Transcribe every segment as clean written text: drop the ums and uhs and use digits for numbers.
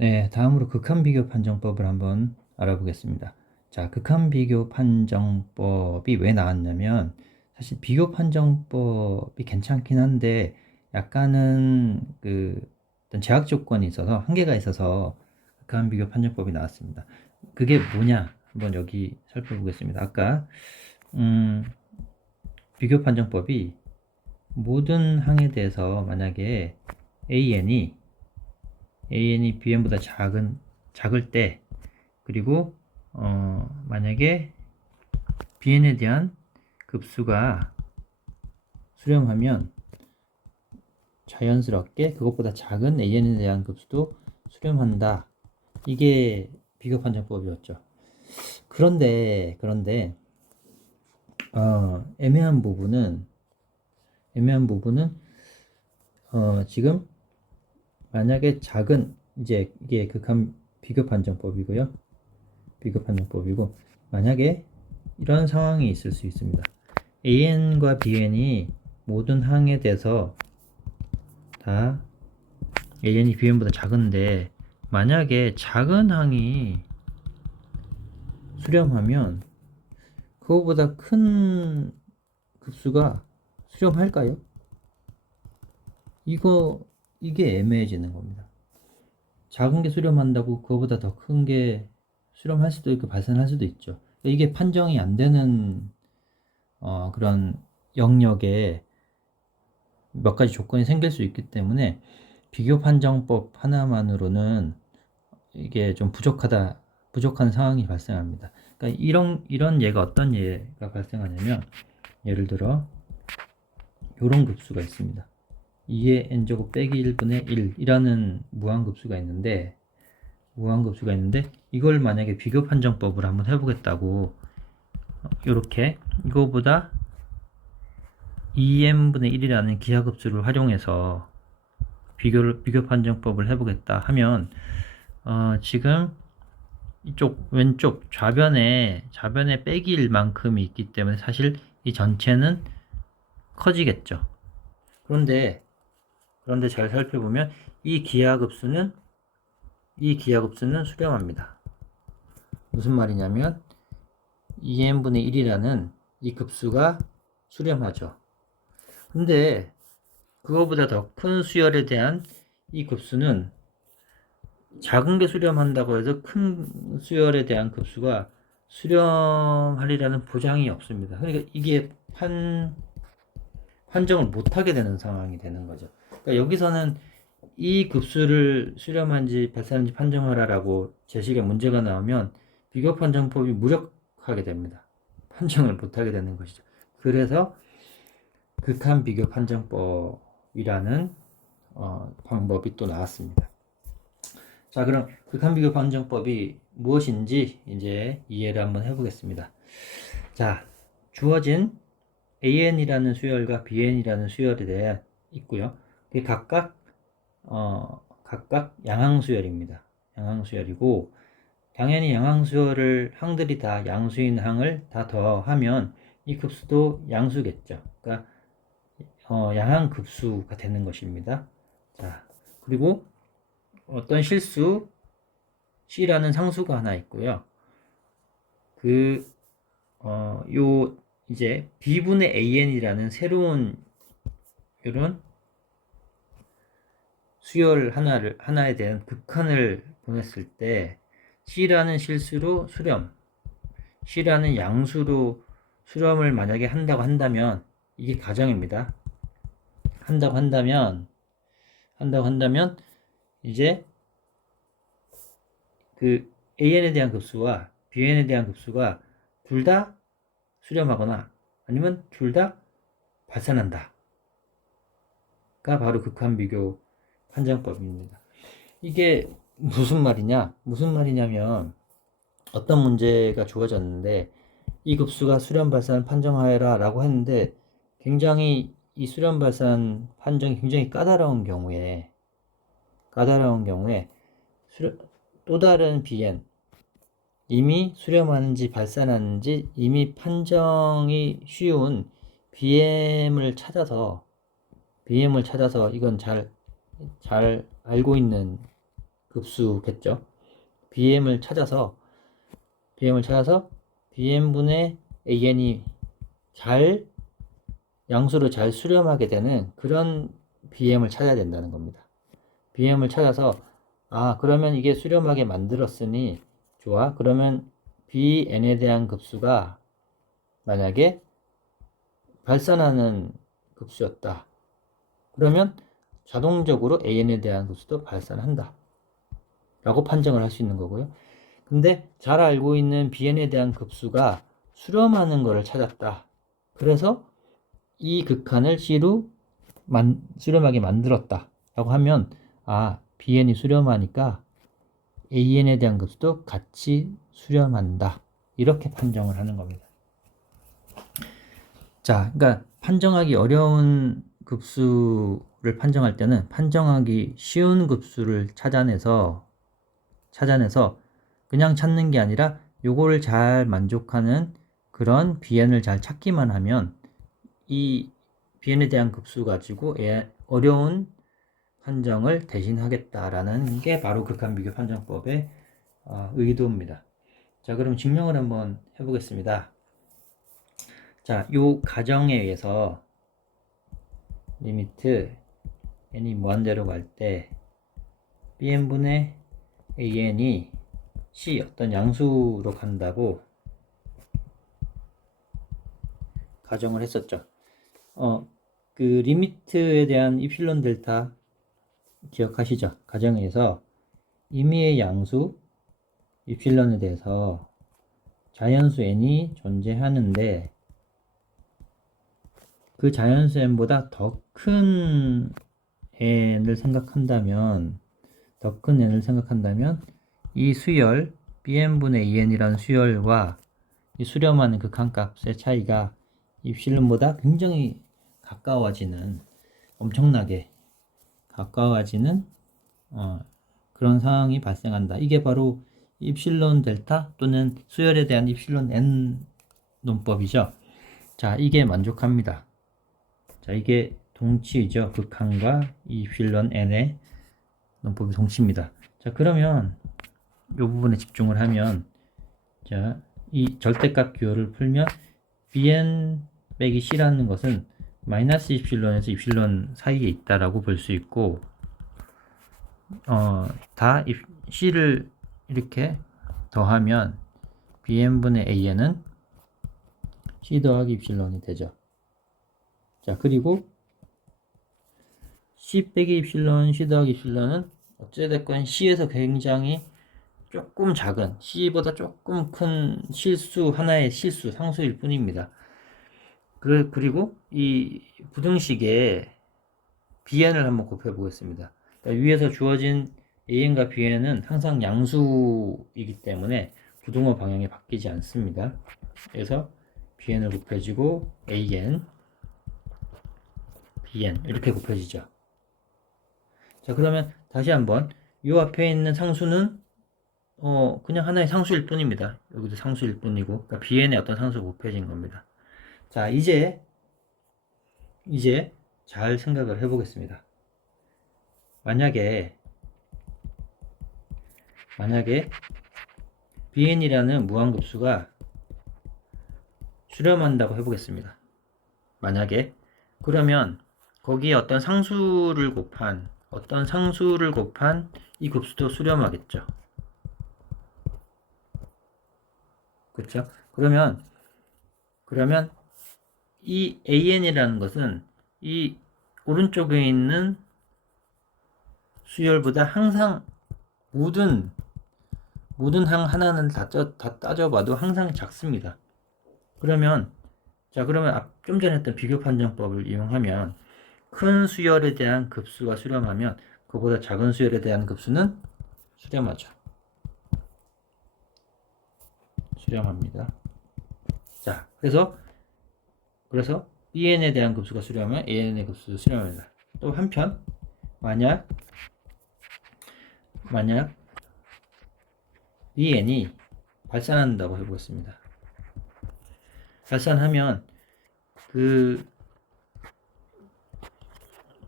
네, 다음으로 극한 비교 판정법을 한번 알아보겠습니다. 자, 극한 비교 판정법이 왜 나왔냐면, 사실 비교 판정법이 괜찮긴 한데, 약간은 어떤 제약 조건이 있어서, 한계가 있어서 극한 비교 판정법이 나왔습니다. 그게 뭐냐? 한번 여기 살펴보겠습니다. 아까, 음, 비교 판정법이 모든 항에 대해서 만약에 AN이 BN보다 작을 때, 그리고 만약에 BN에 대한 급수가 수렴하면 자연스럽게 그것보다 작은 AN에 대한 급수도 수렴한다. 이게 비교 판정법이었죠. 그런데 애매한 부분은 지금 만약에 이제 이게 극한 비교 판정법이고요. 비교 판정법이고, 만약에 이런 상황이 있을 수 있습니다. AN과 BN이 모든 항에 대해서 다 AN이 BN보다 작은데, 만약에 작은 항이 수렴하면 그거보다 큰 급수가 수렴할까요? 이게 애매해지는 겁니다. 작은 게 수렴한다고 그거보다 더 큰 게 수렴할 수도 있고 발생할 수도 있죠. 이게 판정이 안 되는 그런 영역에 몇 가지 조건이 생길 수 있기 때문에 비교 판정법 하나만으로는 이게 좀 부족한 상황이 발생합니다. 그러니까 이런 예가 어떤 예가 발생하냐면, 예를 들어 이런 급수가 있습니다. 2의 n제곱 빼기 1분의 1이라는 무한급수가 있는데 이걸 만약에 비교 판정법을 한번 해보겠다고, 이렇게 이거보다 2n분의 1이라는 기하급수를 활용해서 비교 판정법을 해보겠다 하면, 지금 이쪽 왼쪽 좌변에 빼기 1만큼이 있기 때문에 사실 이 전체는 커지겠죠. 그런데 잘 살펴보면 이 기하급수는 수렴합니다. 무슨 말이냐면 2n분의 1이라는 이 급수가 수렴하죠. 근데 그거보다 더 큰 수열에 대한 이 급수는, 작은 게 수렴한다고 해서 큰 수열에 대한 급수가 수렴하리라는 보장이 없습니다. 그러니까 이게 판정을 못하게 되는 상황이 되는 거죠. 그러니까 여기서는 이 급수를 수렴한지 발산한지 판정하라라고 제식에 문제가 나오면 비교 판정법이 무력하게 됩니다. 판정을 못하게 되는 것이죠. 그래서 극한 비교 판정법이라는 방법이 또 나왔습니다. 자, 그럼 극한 비교 판정법이 무엇인지 이제 이해를 한번 해보겠습니다. 자, 주어진 AN이라는 수열과 BN이라는 수열에 대해 있고요. 각각 양항수열입니다. 양항수열이고, 당연히 항들이 다 양수인 항을 다 더하면 이 급수도 양수겠죠. 그러니까 양항급수가 되는 것입니다. 자, 그리고 어떤 실수 C라는 상수가 하나 있고요. 이제 B분의 AN이라는 새로운 이런 수열 하나에 대한 극한을 보냈을 때, C라는 실수로 C라는 양수로 수렴을 만약에 한다고 한다면, 이게 가정입니다. 한다고 한다면 이제 그 AN에 대한 급수와 BN에 대한 급수가 둘 다 수렴하거나 아니면 둘 다 발산한다가 바로 극한 비교 판정법입니다. 이게 무슨 말이냐면, 어떤 문제가 주어졌는데 이 급수가 수렴 발산 판정하여라 라고 했는데, 굉장히 이 수렴 발산 판정이 굉장히 까다로운 경우에 또 다른 BN, 이미 수렴하는지 발산하는지 이미 판정이 쉬운 BM을 찾아서 이건 잘 알고 있는 급수겠죠. BM을 찾아서 BM분의 AN이 양수를 잘 수렴하게 되는 그런 BM을 찾아야 된다는 겁니다. BM을 찾아서 그러면 이게 수렴하게 만들었으니 좋아. 그러면 BN에 대한 급수가 만약에 발산하는 급수였다. 그러면 자동적으로 AN에 대한 급수도 발산한다. 라고 판정을 할 수 있는 거고요. 근데 잘 알고 있는 BN에 대한 급수가 수렴하는 것을 찾았다. 그래서 이 극한을 C로 수렴하게 만들었다. 라고 하면 BN이 수렴하니까 AN에 대한 급수도 같이 수렴한다. 이렇게 판정을 하는 겁니다. 자, 그러니까 판정하기 어려운 급수를 판정할 때는 판정하기 쉬운 급수를 찾아내서 그냥 찾는 게 아니라 요거를 잘 만족하는 그런 BN을 잘 찾기만 하면 이 BN에 대한 급수 가지고 어려운 판정을 대신하겠다라는 게 바로 극한비교 판정법의 의도입니다. 자, 그럼 증명을 한번 해보겠습니다. 자, 요 가정에 의해서 리미트 n이 무한대로 갈 때 bn분의 an이 c 어떤 양수로 간다고 가정을 했었죠. 그 리미트에 대한 입실론 델타 기억하시죠? 가정에서 임의의 양수 입실론에 대해서 자연수 n이 존재하는데 그 자연수 n보다 더 큰 n을 생각한다면 이 수열 bn분의 2n이라는 수열과 이 수렴하는 극한값의 차이가 입실론보다 굉장히 엄청나게 가까워지는 그런 상황이 발생한다. 이게 바로 입실론 델타 또는 수열에 대한 입실론 n 논법이죠. 자, 이게 만족합니다. 자, 이게 동치이죠. 극한과 입실론 n의 논법이 동치입니다. 자, 그러면 이 부분에 집중을 하면 자, 이 절대값 기호를 풀면 bn 빼기 c라는 것은 마이너스 입실론에서 입실론 사이에 있다라고 볼 수 있고 c를 이렇게 더하면 bn분의 an은 c 더하기 입실론이 되죠. 자, 그리고 c 빼기 입실론, c 더하기 입실론은 어찌됐건 c에서 굉장히 조금 작은, c보다 조금 큰 하나의 실수, 상수일 뿐입니다. 그리고 이 부등식에 bn을 한번 곱해 보겠습니다. 그러니까 위에서 주어진 an과 bn은 항상 양수이기 때문에 부등호 방향이 바뀌지 않습니다. 그래서 bn을 곱해주고 an, bn 이렇게 곱해지죠. 자, 그러면 다시 한번 이 앞에 있는 상수는 그냥 하나의 상수일 뿐입니다. 여기도 상수일 뿐이고, 그러니까 bn의 어떤 상수가 곱해진 겁니다. 자, 이제 잘 생각을 해보겠습니다. 만약에 bn이라는 무한급수가 수렴한다고 해보겠습니다. 만약에 그러면 거기에 어떤 상수를 곱한 이 급수도 수렴하겠죠. 그렇죠? 그러면 이 an이라는 것은 이 오른쪽에 있는 수열보다 항상 모든 항 하나는 다 따져봐도 항상 작습니다. 그러면 좀 전에 했던 비교 판정법을 이용하면 큰 수열에 대한 급수가 수렴하면 그보다 작은 수열에 대한 급수는 수렴하죠. 수렴합니다. 자, 그래서 bn에 대한 급수가 수렴하면 an의 급수도 수렴합니다. 또 한편 만약 bn이 발산한다고 해보겠습니다. 발산하면 그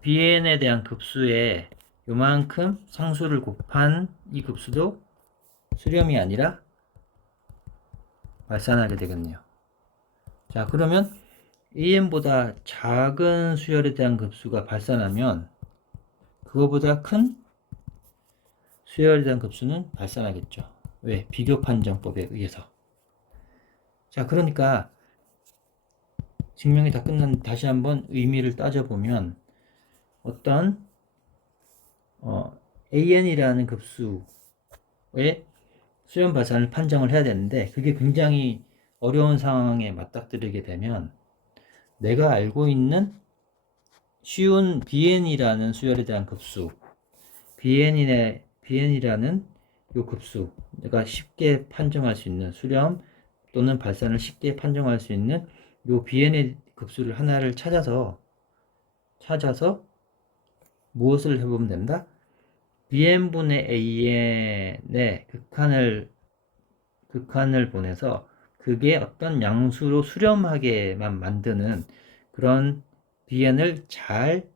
bn에 대한 급수에 요만큼 상수를 곱한 이 급수도 수렴이 아니라 발산하게 되겠네요. 자, 그러면 AN보다 작은 수열에 대한 급수가 발산하면 그거보다 큰 수열에 대한 급수는 발산하겠죠. 왜? 비교 판정법에 의해서. 자, 그러니까 증명이 다 끝난 다시 한번 의미를 따져보면 어떤 AN이라는 급수의 수렴 발산을 판정을 해야 되는데 그게 굉장히 어려운 상황에 맞닥뜨리게 되면 내가 알고 있는 쉬운 BN이라는 수열에 대한 급수, BN이라는 요 급수, 내가 쉽게 판정할 수 있는 수렴 또는 발산을 쉽게 판정할 수 있는 요 BN의 급수를 하나를 찾아서 무엇을 해보면 된다? BN분의 AN의 극한을 보내서 그게 어떤 양수로 수렴하게만 만드는 그런 BN을 잘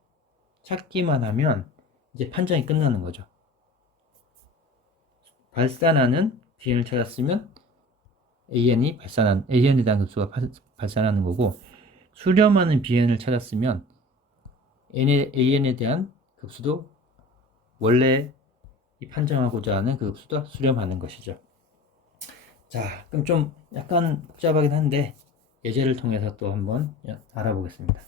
찾기만 하면 이제 판정이 끝나는 거죠. 발산하는 BN을 찾았으면 AN에 대한 급수가 발산하는 거고, 수렴하는 BN을 찾았으면 AN에 대한 급수도 원래 이 판정하고자 하는 그 급수도 수렴하는 것이죠. 자, 그럼 좀 약간 복잡하긴 한데 예제를 통해서 또 한번 알아보겠습니다.